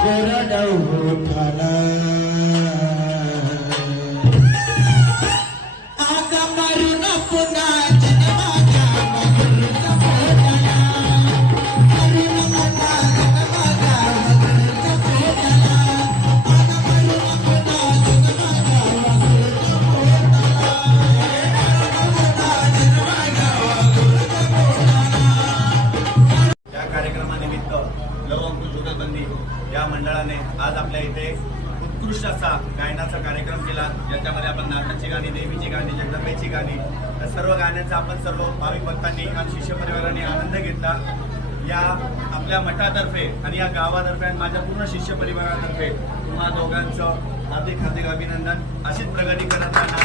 कोरडा होठाला आगा मारून पुन्हा जन्माला मगरूचा पोटाला मारून पुन्हा जन्माला मगरूचा पोटाला आगा मारून पुन्हा जन्माला मगरूचा पोटाला या कार्यक्रमानिमित्त लव अंकुश जुगलबंदी या मंडळाने आज आपल्या इथे उत्कृष्ट असा गायनाचा कार्यक्रम केला, ज्याच्यामध्ये आपण नाथाची गाणी, देवीची गाणी, जगदंबेची गाणी, या सर्व गाण्यांचा आपण सर्व भाविक भक्तांनी आणि शिष्य परिवारांनी आनंद घेतला। या आपल्या मठातर्फे आणि या गावातर्फे आणि माझ्या पूर्ण शिष्य परिवारातर्फे तुम्हा दोघांचं हार्दिक हार्दिक अभिनंदन। अशीच प्रगती करत राहा।